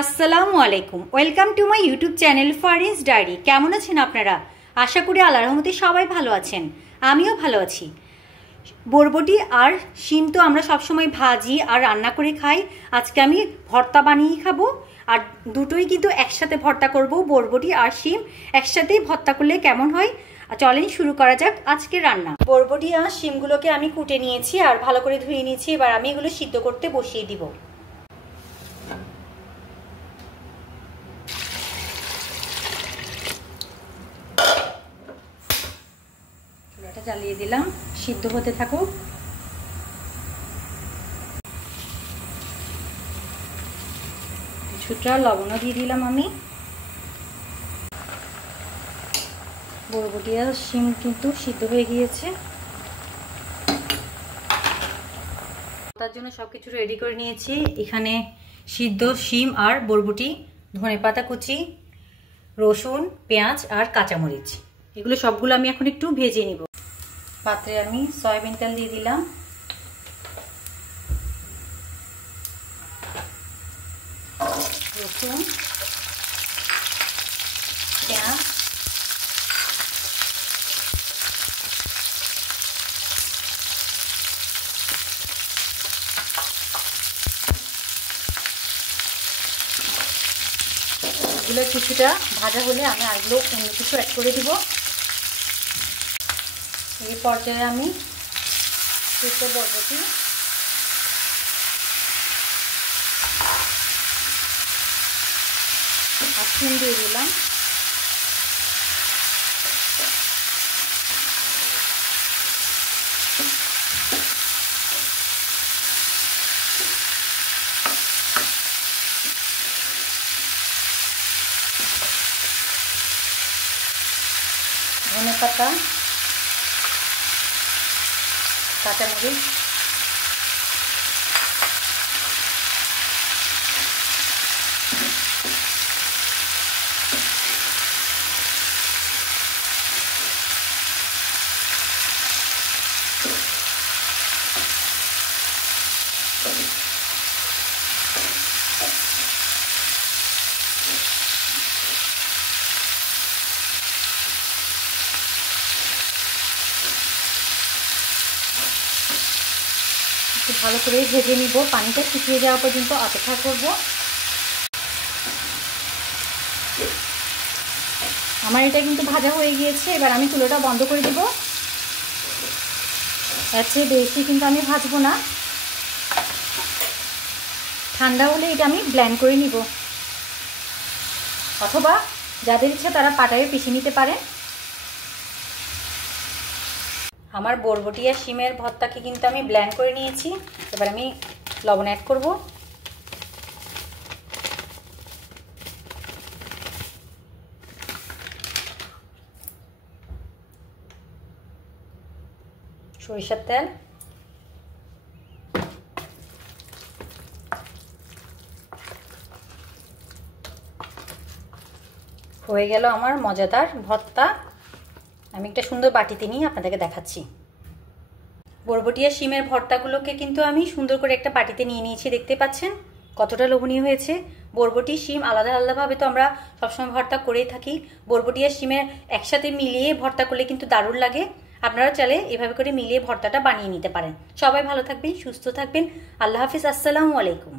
আসসালামু আলাইকুম, welcome to my YouTube channel Farin's diary. কেমন আছেন আপনারা? আশা করি আল্লাহর রহমতে সবাই ভালো আছেন, আমিও ভালো আছি। বরবটি আর শিম তো আমরা সবসময় ভাজি আর রান্না করে খাই। আজকে আমি ভর্তা বানিয়ে খাবো, আর দুটোই কিন্তু একসাথে ভর্তা করব। বরবটি আর শিম একসাথেই ভর্তা করলে কেমন হয়, চলেন শুরু করা যাক আজকের রান্না। বরবটি আর শিমগুলোকে আমি কুটে নিয়েছি আর ভালো করে ধুয়ে নিয়েছি। এবার আমি এগুলো সিদ্ধ করতে বসিয়ে দিব। চুলাটা জ্বালিয়ে দিলাম, সিদ্ধ হতে থাকুক। কিছুটা লবণও দিয়ে দিলাম আমি। বরবটি আর শিম কিন্তু সিদ্ধ হয়ে গিয়েছে। তার জন্য সবকিছু রেডি করে নিয়েছি। এখানে সিদ্ধ শিম আর বরবটি, ধনেপাতা কুচি, রসুন, পেঁয়াজ আর কাঁচামরিচ, এগুলো সবগুলো আমি এখন একটু ভেজে নিব। পাত্রে আমি সয়াবিন তেল দিয়ে দিলাম। রসুন, পেঁয়াজ, এগুলো কিছুটা ভাজা হলে আমি আরগুলো অন্য কিছু অ্যাড করে দিব। এই পর্যায়ে আমি দুটো বরবটি আর শিম দিয়ে দিলাম। ধনেপাতা, কাঁচামরিচ, ভালো করে ভেজে নিব। পানিটা শুকিয়ে যাওয়া পর্যন্ত অপেক্ষা করব। আমার এটা কিন্তু ভাজা হয়ে গিয়েছে। এবার আমি চুলোটা বন্ধ করে দিব। এর চেয়ে বেশি কিন্তু আমি ভাজবো না। ঠান্ডা হলে এটা আমি ব্লেন্ড করে নিব, অথবা যাদের ইচ্ছা তারা পাটায় পিষে নিতে পারে। আমার বরবটি আর শিমের ভর্তাকে কিন্তু আমি ব্লেন্ড করে নিয়েছি। এবার আমি লবণ অ্যাড করব। সরিষার তেল, হয়ে গেল আমার মজাদার ভর্তা। আমি একটা সুন্দর বাটিতে নিয়ে আপনাদেরকে দেখাচ্ছি। বরবটি আর শিমের ভর্তাগুলোকে কিন্তু আমি সুন্দর করে একটা বাটিতে নিয়ে নিয়েছি। দেখতে পাচ্ছেন কতটা লোভনীয় হয়েছে। বরবটি শিম আলাদা আলাদাভাবে তো আমরা সবসময় ভর্তা করেই থাকি। বরবটি আর শিমের একসাথে মিলিয়ে ভর্তা করলে কিন্তু দারুণ লাগে। আপনারা চাইলে এভাবে করে মিলিয়ে ভর্তাটা বানিয়ে নিতে পারেন। সবাই ভালো থাকবেন, সুস্থ থাকবেন। আল্লাহ হাফিজ, আসসালামু আলাইকুম।